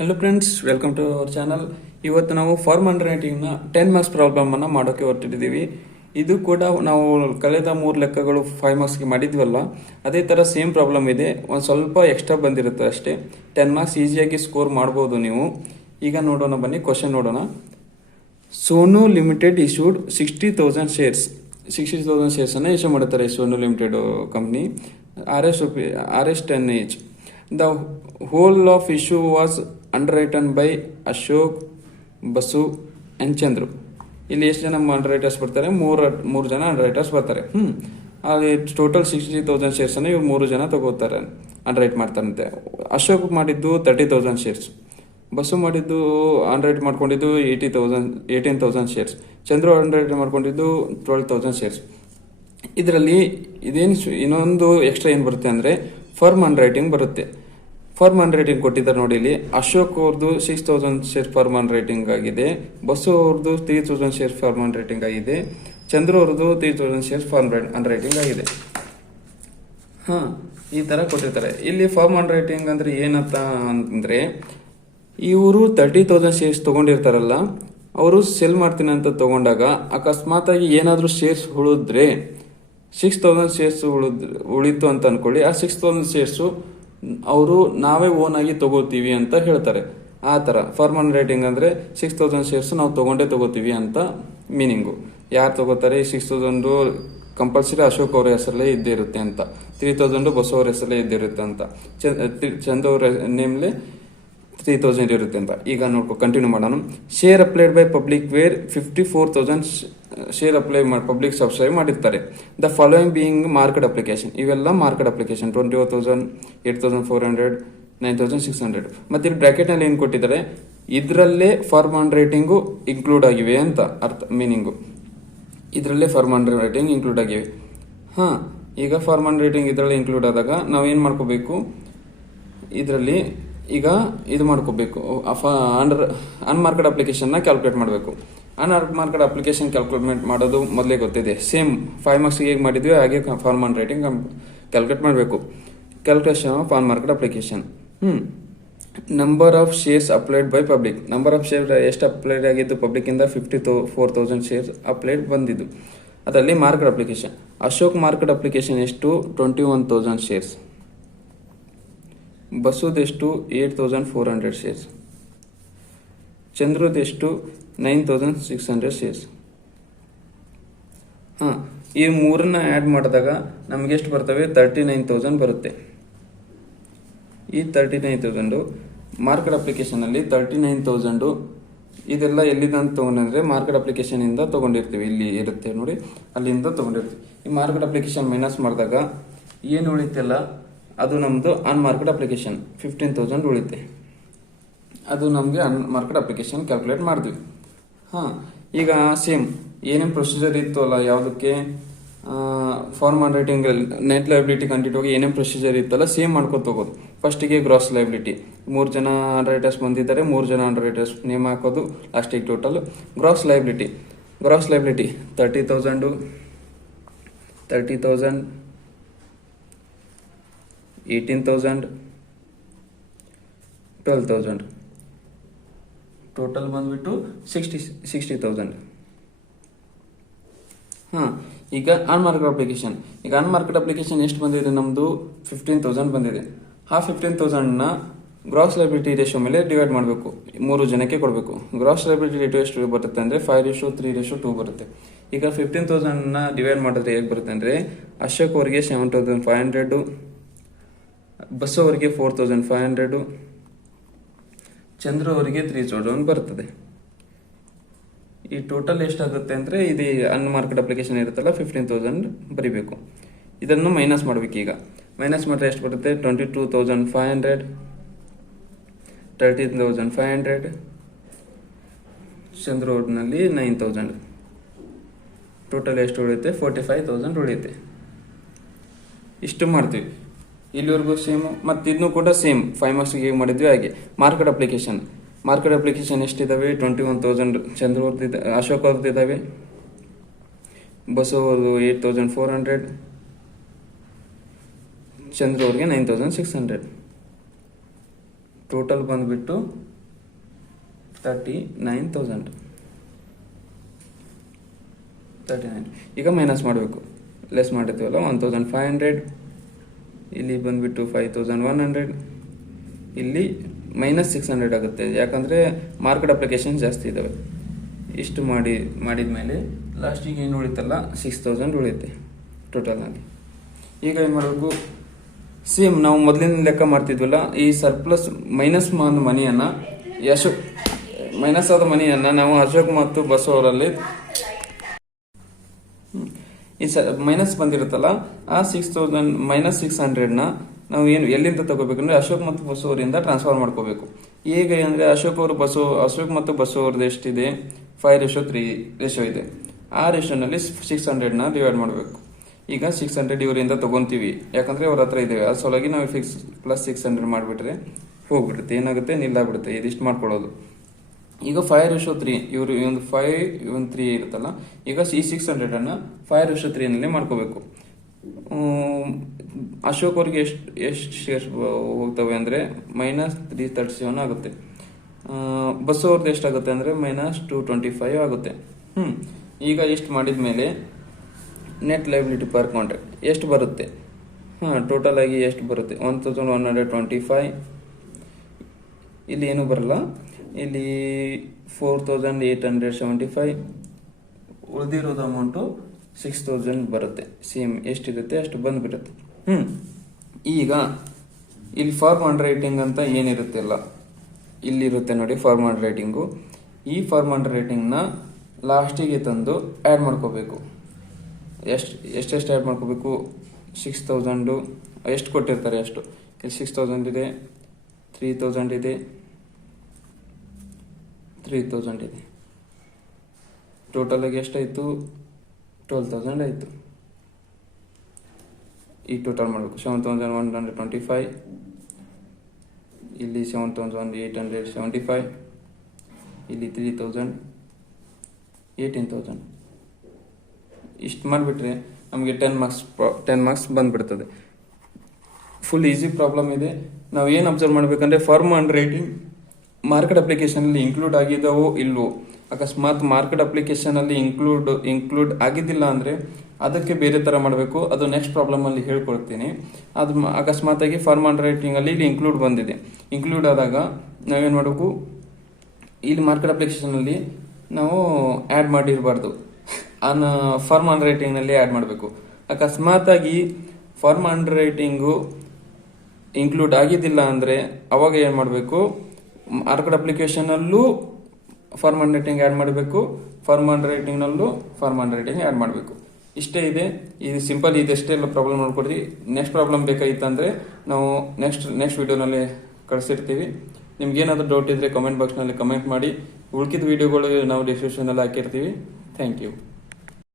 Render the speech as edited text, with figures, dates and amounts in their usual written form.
Hello friends, welcome to our channel. ಇವತ್ತು ನಾವು firm ಅಂಡರ್ ರೈಟಿಂಗ್ನ 10 ಮಾರ್ಕ್ಸ್ ಪ್ರಾಬ್ಲಮನ್ನು ಮಾಡೋಕ್ಕೆ ಹೊರಟಿದ್ದೀವಿ. ಇದು ಕೂಡ ನಾವು ಕಳೆದ 3 ಲೆಕ್ಕಗಳು 5 ಮಾರ್ಕ್ಸ್ಗೆ ಮಾಡಿದ್ವಲ್ಲ, ಅದೇ ಥರ ಸೇಮ್ ಪ್ರಾಬ್ಲಮ್ ಇದೆ. ಒಂದು ಸ್ವಲ್ಪ ಎಕ್ಸ್ಟ್ರಾ ಬಂದಿರುತ್ತೆ ಅಷ್ಟೇ. 10 ಮಾರ್ಕ್ಸ್ ಈಸಿಯಾಗಿ ಸ್ಕೋರ್ ಮಾಡ್ಬೋದು ನೀವು. ಈಗ ನೋಡೋಣ, ಬನ್ನಿ ಕ್ವಶನ್ ನೋಡೋಣ. Sonu limited issued 60,000 shares. 60,000 ಶೇರ್ಸನ್ನು ಇಶ್ಯೂ ಮಾಡುತ್ತಾರೆ Sonu limited company. RS 10 each. The whole of issue was underwritten by Ashok, Basu and Chandru. ಇಲ್ಲಿ ಎಷ್ಟು ಜನ ಅಂಡರ್ ರೈಟರ್ಸ್ ಬರ್ತಾರೆ? ಮೂರು ಜನ ಅಂಡರ್ ರೈಟರ್ಸ್ ಬರ್ತಾರೆ. ಅಲ್ಲಿ ಟೋಟಲ್ 60,000 ಶೇರ್ಸನ್ನು ಇವ್ರು 3 ಜನ ತಗೋತಾರೆ, ಅಂಡರ್ ರೈಟ್ ಮಾಡ್ತಾರಂತೆ. ಅಶೋಕ್ ಮಾಡಿದ್ದು 30,000 ಶೇರ್ಸ್, ಬಸ್ಸು ಮಾಡಿದ್ದು ಅಂಡರ್ ರೈಟ್ ಮಾಡ್ಕೊಂಡಿದ್ದು 18,000 ಶೇರ್ಸ್, ಚಂದ್ರು ಅಂಡರ್ ರೈಟ್ ಮಾಡ್ಕೊಂಡಿದ್ದು 12,000 ಶೇರ್ಸ್. ಇದರಲ್ಲಿ ಇನ್ನೊಂದು ಎಕ್ಸ್ಟ್ರಾ ಏನು ಬರುತ್ತೆ ಅಂದರೆ ಫರ್ಮ್ ಅಂಡರ್ ರೈಟಿಂಗ್ ಬರುತ್ತೆ. ಫರ್ಮ್ ಅಂಡರ್ ರೈಟಿಂಗ್ ಕೊಟ್ಟಿದ್ದಾರೆ ನೋಡಿ. ಇಲ್ಲಿ ಅಶೋಕ್ ಅವ್ರದ್ದು 6,000 ಶೇರ್ ಫರ್ಮ್ ಅಂಡರ್ ರೈಟಿಂಗ್ ಆಗಿದೆ, ಬಸ್ಸು ಅವ್ರದ್ದು 3,000 ಶೇರ್ ಫರ್ಮ್ ಅಂಡರ್ ರೈಟಿಂಗ್ ಆಗಿದೆ, ಚಂದ್ರು ಅವ್ರದ್ದು 3,000 ಶೇರ್ ಫರ್ಮ್ ಅಂಡರ್ ರೈಟಿಂಗ್ ಆಗಿದೆ. ಈ ತರ ಕೊಟ್ಟಿರ್ತಾರೆ. ಇಲ್ಲಿ ಫರ್ಮ್ ಅಂಡರ್ ರೈಟಿಂಗ್ ಅಂದ್ರೆ ಏನಂತ ಅಂದ್ರೆ, ಇವರು 30,000 ಶೇರ್ಸ್ ತಗೊಂಡಿರ್ತಾರಲ್ಲ, ಅವರು ಸೆಲ್ ಮಾಡ್ತೀನಿ ಅಂತ ತಗೊಂಡಾಗ ಅಕಸ್ಮಾತ್ ಆಗಿ ಏನಾದರೂ ಶೇರ್ಸ್ ಉಳಿದ್ರೆ 6,000 ಶೇರ್ಸ್ ಉಳಿತು ಅಂತ ಅನ್ಕೊಳ್ಳಿ. ಆ 6,000 ಶೇರ್ಸು ಅವರು ನಾವೇ ಓನ್ ಆಗಿ ತಗೋತೀವಿ ಅಂತ ಹೇಳ್ತಾರೆ. ಆ ಥರ ಫರ್ಮ್ ಅಂಡರ್ ರೈಟಿಂಗ್ ಅಂದರೆ 6,000 ಶೇರ್ಸ್ ನಾವು ತಗೋತೀವಿ ಅಂತ ಮೀನಿಂಗು. ಯಾರು ತಗೋತಾರೆ? 6,000 ಕಂಪಲ್ಸರಿ ಅಶೋಕ್ ಅವರ ಹೆಸರಲ್ಲೇ ಇದ್ದೇ ಇರುತ್ತೆ ಅಂತ, 3,000 ಬಸವ ಅವರ ಹೆಸರಲ್ಲೇ ಇದ್ದಿರುತ್ತೆ ಅಂತ, ಚಂದ ಅವರ ನೇಮ್ಲೆ 3,000 ಇರುತ್ತೆ ಅಂತ. ಈಗ ಕಂಟಿನ್ಯೂ ಮಾಡೋಣ. Share applied by public where 54,000 share apply public subscribe ಮಾಡಿರ್ತಾರೆ. The following being market application. ಇವೆಲ್ಲ ಮಾರ್ಕೆಟ್ ಅಪ್ಲಿಕೇಶನ್ 24,000, 8,400, 9,600. ಮತ್ತೆ ಇಲ್ಲಿ ಬ್ರಾಕೆಟ್ ನಲ್ಲಿ ಏನು ಕೊಟ್ಟಿದ್ದಾರೆ? ಇದರಲ್ಲೇ ಫರ್ಮ್ ಅಂಡರ್ ರೈಟಿಂಗು ಇನ್ಕ್ಲೂಡ್ ಆಗಿವೆ ಅಂತ ಅರ್ಥ, ಮೀನಿಂಗು. ಇದರಲ್ಲೇ ಫರ್ಮ್ ಅಂಡರ್ ರೈಟಿಂಗ್ ಇನ್ಕ್ಲೂಡ್ ಆಗಿವೆ. ಈಗ ಫರ್ಮ್ ಅಂಡರ್ ರೈಟಿಂಗ್ ಇದರಲ್ಲಿ ಇನ್ಕ್ಲೂಡ್ ಆದಾಗ ನಾವು ಏನು ಮಾಡ್ಕೋಬೇಕು? ಇದರಲ್ಲಿ ಈಗ ಇದು ಮಾಡ್ಕೋಬೇಕು, ಅನ್ಮಾರ್ಕೆಡ್ ಅಪ್ಲಿಕೇಶನ್ನ ಕ್ಯಾಲ್ಕುಲೇಟ್ ಮಾಡಬೇಕು. ಅನ್ಮಾರ್ಕೆಡ್ ಅಪ್ಲಿಕೇಶನ್ ಕ್ಯಾಲ್ಕುಲೇಟ್ ಮಾಡೋದು ಮೊದಲೇ ಗೊತ್ತಿದೆ. ಸೇಮ್ 5 ಮಾರ್ಕ್ಸ್ ಹೇಗೆ ಮಾಡಿದ್ವಿ ಹಾಗೆ ಫಾರ್ಮ್ ಅಂಡರ್ ರೈಟಿಂಗ್ ಕ್ಯಾಲ್ಕುಲೇಟ್ ಮಾಡಬೇಕು. Calculation of ಅನ್ಮಾರ್ಕೆಡ್ application. Number of shares applied by public. Number of share ಎಷ್ಟು ಅಪ್ಲೈಡ್ ಆಗಿದ್ದು ಪಬ್ಲಿಕ್ ಇಂದ 54,000 ಶೇರ್ಸ್ ಅಪ್ಲೈಡ್ ಬಂದಿದ್ದು. ಅದರಲ್ಲಿ market application, Ashok market application ಎಷ್ಟು? 21,000 ಶೇರ್ಸ್. ಬಸುದೆಷ್ಟು? 8,400 ಶೇರ್ಸ್. ಚಂದ್ರದೆಷ್ಟು? 9,600 ಶೇರ್ಸ್. ಈ ಮೂರನ್ನ ಆ್ಯಡ್ ಮಾಡಿದಾಗ ನಮ್ಗೆ ಎಷ್ಟು ಬರ್ತವೆ? 39,000 ಬರುತ್ತೆ. ಈ 39,000 ಮಾರ್ಕೆಟ್ ಅಪ್ಲಿಕೇಶನ್ ಅಲ್ಲಿ 39,000 ಇದೆಲ್ಲ ಎಲ್ಲಿಂದ ತಗೊಂಡ್ರೆ ಮಾರ್ಕೆಟ್ ಅಪ್ಲಿಕೇಶನ್ ಇಂದ ತಗೊಂಡಿರ್ತೀವಿ. ಇಲ್ಲಿ ಇರುತ್ತೆ ನೋಡಿ, ಅಲ್ಲಿಂದ ತಗೊಂಡಿರ್ತೀವಿ. ಈ ಮಾರ್ಕೆಟ್ ಅಪ್ಲಿಕೇಶನ್ ಮೈನಸ್ ಮಾಡಿದಾಗ ಏನು ಉಳಿತಲ್ಲ, ಅದು ನಮ್ದು ಅನ್ಮಾರ್ಕೆಟ್ ಅಪ್ಲಿಕೇಶನ್ 15,000 ಉಳಿತೆ. ಅದು ನಮಗೆ ಅನ್ಮಾರ್ಕೆಟ್ ಅಪ್ಲಿಕೇಶನ್ ಕ್ಯಾಲ್ಕುಲೇಟ್ ಮಾಡಿದ್ವಿ. ಈಗ ಸೇಮ್ ಏನೇನು ಪ್ರೊಸೀಜರ್ ಇತ್ತು ಅಲ್ಲ, ಯಾವುದಕ್ಕೆ firm underwriting net liability ಕಂಟಿಟ್ ಹೋಗಿ ಏನೇನು ಪ್ರೊಸೀಜರ್ ಇತ್ತಲ್ಲ, ಸೇಮ್ ಮಾಡ್ಕೊತ ಹೋಗೋದು. ಫಸ್ಟಿಗೆ ಗ್ರಾಸ್ ಲೈಬಿಲಿಟಿ, 3 ಜನ ಅಂಡರ್ ರೈಟರ್ಸ್ ಬಂದಿದ್ದಾರೆ, 3 ಜನ ಅಂಡರ್ ರೈಟರ್ಸ್ ನೇಮ್ ಹಾಕೋದು. ಲಾಸ್ಟಿಗೆ ಟೋಟಲ್ ಗ್ರಾಸ್ ಲೈಬಿಲಿಟಿ 30,000, 18,000, 12,000, ಟೋಟಲ್ ಬಂದ್ಬಿಟ್ಟು 60,000. ಈಗ ಅನ್ಮಾರ್ಕೆಟ್ ಅಪ್ಲಿಕೇಶನ್. ಈಗ ಅನ್ಮಾರ್ಕೆಟ್ ಅಪ್ಲಿಕೇಶನ್ ಎಷ್ಟು ಬಂದಿದೆ? ನಮ್ದು 15,000 ಬಂದಿದೆ. ಆ 15,000ನ ಗ್ರಾಸ್ ಲೈಬಿಲಿಟಿ ರೇಷಿಯೋ ಮೇಲೆ ಡಿವೈಡ್ ಮಾಡಬೇಕು, 3 ಜನಕ್ಕೆ ಕೊಡಬೇಕು. ಗ್ರಾಸ್ ಲೈಬಿಲಿಟಿ ರೇಷಿಯೋ ಎಷ್ಟು ಬರುತ್ತೆ ಅಂದರೆ 5:3:2 ಬರುತ್ತೆ. ಈಗ 15,000ನ ಡಿವೈಡ್ ಮಾಡಿದ್ರೆ ಹೇಗೆ ಬರುತ್ತೆ ಅಂದರೆ, ಅಶೋಕ್ ಅವರಿಗೆ 7,500, ಬಸ್ಸು ಅವರಿಗೆ 4,500, ಚಂದ್ರು ಅವರಿಗೆ 3,000 ಬರ್ತದೆ. ಈ ಟೋಟಲ್ ಎಷ್ಟಾಗುತ್ತೆ ಅಂದರೆ, ಇದು ಅನ್ಮಾರ್ಕೆಟ್ ಅಪ್ಲಿಕೇಶನ್ ಇರುತ್ತಲ್ಲ 15,000 ಬರಿಬೇಕು. ಇದನ್ನು ಮೈನಸ್ ಮಾಡಬೇಕು. ಈಗ ಮೈನಸ್ ಮಾಡಿದ್ರೆ ಎಷ್ಟು ಬರುತ್ತೆ? 22,500, 13,500, ಚಂದ್ರು ಅವ್ರನಲ್ಲಿ 9,000. ಟೋಟಲ್ ಎಷ್ಟು ಉಳಿಯುತ್ತೆ? 45,000 ಉಳಿಯುತ್ತೆ. ಇಷ್ಟು ಮಾಡ್ತೀವಿ. ಇಲ್ಲಿವರೆಗೂ ಸೇಮು. ಮತ್ತು ಇದನ್ನು ಕೂಡ ಸೇಮ್ 5 ಮಾರ್ಕ್ಸ್ಗೆ ಹೇಗೆ ಮಾಡಿದ್ವಿ ಹಾಗೆ. Market application ಎಷ್ಟಿದ್ದಾವೆ? 21,000 ಚಂದ್ರ ಅವ್ರದ್ದು, ಅಶೋಕ್ ಅವ್ರದ್ದು ಇದ್ದಾವೆ. ಬಸು ಅವ್ರದ್ದು 8,400, ಚಂದ್ರ ಅವ್ರಿಗೆ 9,600. ಟೋಟಲ್ ಬಂದುಬಿಟ್ಟು 39,000. ಈಗ ಮೈನಸ್ ಮಾಡಬೇಕು. ಲೆಸ್ ಮಾಡಿರ್ತೀವಲ್ಲ 1,500, ಇಲ್ಲಿ ಬಂದುಬಿಟ್ಟು 5,100, ಇಲ್ಲಿ -600 ಆಗುತ್ತೆ, ಯಾಕಂದರೆ ಮಾರ್ಕೆಟ್ ಅಪ್ಲಿಕೇಶನ್ ಜಾಸ್ತಿ ಇದ್ದಾವೆ. ಇಷ್ಟು ಮಾಡಿದ್ಮೇಲೆ ಲಾಸ್ಟಿಗೆ ಏನು ಉಳಿತಲ್ಲ 6,000 ಉಳಿಯುತ್ತೆ ಟೋಟಲ್ನಲ್ಲಿ. ಈಗ ಏನು ಮಾಡಬೇಕು, ಸೇಮ್ ನಾವು ಮೊದಲಿನ ಲೆಕ್ಕ ಮಾಡ್ತಿದ್ವಲ್ಲ, ಈ ಸರ್ಪ್ಲಸ್ ಮೈನಸ್ ಮನಿಯನ್ನು ಮೈನಸ್ ಆದ ಮನಿಯನ್ನು ನಾವು ಅಶೋಕ್ ಮತ್ತು ಬಸವ ಅವರಲ್ಲಿ ಈ ಮೈನಸ್ ಬಂದಿರುತ್ತಲ್ಲ, ಆ 6,000 -600ನ ನಾವು ಎಲ್ಲಿಂದ ತಗೋಬೇಕಂದ್ರೆ ಅಶೋಕ್ ಮತ್ತು ಬಸವ ಅವರಿಂದ ಟ್ರಾನ್ಸ್ಫರ್ ಮಾಡ್ಕೋಬೇಕು. ಹೇಗೆ ಅಂದರೆ ಅಶೋಕ್ ಮತ್ತು ಬಸವ ಅವ್ರದ್ದು ಎಷ್ಟಿದೆ, 5:3 ರೇಷೋ ಇದೆ. ಆ ರೇಷೋನಲ್ಲಿ 600ನ ಡಿವೈಡ್ ಮಾಡಬೇಕು. ಈಗ 600 ಇವರಿಂದ ತಗೊಂತೀವಿ, ಯಾಕಂದರೆ ಅವ್ರ ಹತ್ರ ಇದ್ದೇವೆ. ಆ ಸಲುವಾಗಿ ನಾವು +600 ಮಾಡಿಬಿಟ್ರೆ ಹೋಗ್ಬಿಡುತ್ತೆ, ಏನಾಗುತ್ತೆ, ನಿಲ್ಲಾಗ್ಬಿಡುತ್ತೆ. ಇದಿಷ್ಟು ಮಾಡ್ಕೊಳ್ಳೋದು. ಈಗ 5:3 ಇವರು ಒಂದು 5 ಒಂದು 3 ಇರುತ್ತಲ್ಲ, ಈಗ ಈ 600ಅನ್ನು 5:3ನಲ್ಲಿ ಮಾಡ್ಕೋಬೇಕು. ಅಶೋಕ್ ಅವ್ರಿಗೆ ಎಷ್ಟು ಶೇರ್ಸ್ ಹೋಗ್ತವೆ ಅಂದರೆ -337 ಆಗುತ್ತೆ. ಬಸ್ ಅವ್ರದ್ದು ಎಷ್ಟಾಗುತ್ತೆ ಅಂದರೆ -225 ಆಗುತ್ತೆ. ಈಗ ಎಷ್ಟು ಮಾಡಿದ ಮೇಲೆ ನೆಟ್ ಲೈಬಿಲಿಟಿ ಪರ್ ಕಾಂಟ್ರಾಕ್ಟ್ ಎಷ್ಟು ಬರುತ್ತೆ, ಟೋಟಲ್ ಆಗಿ ಎಷ್ಟು ಬರುತ್ತೆ, 1,125. ಇಲ್ಲಿ ಏನೂ ಬರಲ್ಲ, ಇಲ್ಲಿ 4,875. ಉಳಿದಿರೋದು ಅಮೌಂಟು 6,000 ಬರುತ್ತೆ. ಸೇಮ್ ಎಷ್ಟಿರುತ್ತೆ ಅಷ್ಟು ಬಂದುಬಿಡುತ್ತೆ. ಈಗ ಇಲ್ಲಿ ಫಾರ್ಮ್ ಅಂಡರ್ ರೈಟಿಂಗ್ ಅಂತ ಏನಿರುತ್ತಿಲ್ಲ, ಇಲ್ಲಿರುತ್ತೆ ನೋಡಿ ಫಾರ್ಮ್ ಅಂಡರ್ ರೈಟಿಂಗು. ಈ ಫಾರ್ಮ್ ಅಂಡರ್ ರೈಟಿಂಗ್ನ ಲಾಸ್ಟಿಗೆ ತಂದು ಆ್ಯಡ್ ಮಾಡ್ಕೋಬೇಕು. ಎಷ್ಟೆಷ್ಟು ಆ್ಯಡ್ ಮಾಡ್ಕೋಬೇಕು, 6,000 ಎಷ್ಟು ಕೊಟ್ಟಿರ್ತಾರೆ ಅಷ್ಟು. ಇಲ್ಲಿ 6,000 ಇದೆ, 3,000 ಇದೆ, 3,000 ಇದೆ. ಟೋಟಲಾಗಿ ಎಷ್ಟಾಯಿತು, 12,000 ಆಯಿತು. ಈ ಟೋಟಲ್ ಮಾಡಬೇಕು. 7,125, ಇಲ್ಲಿ 7,875, ಇಲ್ಲಿ 3,000, 18,000. ಇಷ್ಟು ಮಾಡಿಬಿಟ್ರೆ ನಮಗೆ 10 ಮಾರ್ಕ್ಸ್ ಬಂದುಬಿಡ್ತದೆ. ಫುಲ್ ಈಸಿ ಪ್ರಾಬ್ಲಮ್ ಇದೆ. ನಾವು ಏನು ಅಬ್ಸರ್ವ್ ಮಾಡಬೇಕಂದ್ರೆ ಫಾರ್ಮ್ ಅಂಡರ್ ರೈಟಿಂಗ್ ಮಾರ್ಕೆಟ್ ಅಪ್ಲಿಕೇಶನಲ್ಲಿ ಇನ್ಕ್ಲೂಡ್ ಆಗಿದ್ದಾವೋ ಇಲ್ವೋ. ಅಕಸ್ಮಾತ್ ಮಾರ್ಕೆಟ್ ಅಪ್ಲಿಕೇಶನಲ್ಲಿ ಇನ್ಕ್ಲೂಡ್ ಆಗಿದ್ದಿಲ್ಲ ಅಂದರೆ ಅದಕ್ಕೆ ಬೇರೆ ಥರ ಮಾಡಬೇಕು. ಅದು ನೆಕ್ಸ್ಟ್ ಪ್ರಾಬ್ಲಮಲ್ಲಿ ಹೇಳ್ಕೊಡ್ತೀನಿ. ಅದು ಅಕಸ್ಮಾತಾಗಿ ಫಾರ್ಮ್ ಅಂಡರ್ ರೈಟಿಂಗಲ್ಲಿ ಇಲ್ಲಿ ಇನ್ಕ್ಲೂಡ್ ಬಂದಿದೆ. ಇನ್ಕ್ಲೂಡ್ ಆದಾಗ ನಾವೇನು ಮಾಡಬೇಕು, ಇಲ್ಲಿ ಮಾರ್ಕೆಟ್ ಅಪ್ಲಿಕೇಶನಲ್ಲಿ ನಾವು ಆ್ಯಡ್ ಮಾಡಿರಬಾರ್ದು, ಫಾರ್ಮ್ ಅಂಡರ್ ರೈಟಿಂಗ್ನಲ್ಲಿ ಆ್ಯಡ್ ಮಾಡಬೇಕು. ಅಕಸ್ಮಾತಾಗಿ ಫಾರ್ಮ್ ಅಂಡರ್ ರೈಟಿಂಗು ಇನ್ಕ್ಲೂಡ್ ಆಗಿದ್ದಿಲ್ಲ ಅಂದರೆ ಅವಾಗ ಏನು ಮಾಡಬೇಕು, ಮಾರ್ಕೆಟ್ ಅಪ್ಲಿಕೇಶನಲ್ಲೂ ಫಾರ್ಮ್ ಅಂಡರ್ ರೈಟಿಂಗ್ ಆ್ಯಡ್ ಮಾಡಬೇಕು, ಫಾರ್ಮ್ ಅಂಡರ್ ರೈಟಿಂಗ್ನಲ್ಲೂ ಫಾರ್ಮ್ ಅಂಡರ್ ರೈಟಿಂಗ್ ಆ್ಯಡ್ ಮಾಡಬೇಕು. ಇಷ್ಟೇ ಇದೆ. ಇದು ಸಿಂಪಲ್. ಇದೆಷ್ಟೇ ಎಲ್ಲ ಪ್ರಾಬ್ಲಮ್ ನೋಡ್ಕೊಡ್ರಿ. ನೆಕ್ಸ್ಟ್ ಪ್ರಾಬ್ಲಮ್ ಬೇಕಾಗಿತ್ತಂದರೆ ನಾವು ನೆಕ್ಸ್ಟ್ ವಿಡಿಯೋನಲ್ಲಿ ಕಳಿಸಿರ್ತೀವಿ. ನಿಮ್ಗೇನಾದರೂ ಡೌಟ್ ಇದ್ದರೆ ಕಮೆಂಟ್ ಬಾಕ್ಸ್ನಲ್ಲಿ ಕಮೆಂಟ್ ಮಾಡಿ. ಉಳ್ಕಿದ ವಿಡಿಯೋಗಳು ನಾವು ಡಿಸ್ಕ್ರಿಪ್ಷನಲ್ಲಿ ಹಾಕಿರ್ತೀವಿ. Thank you.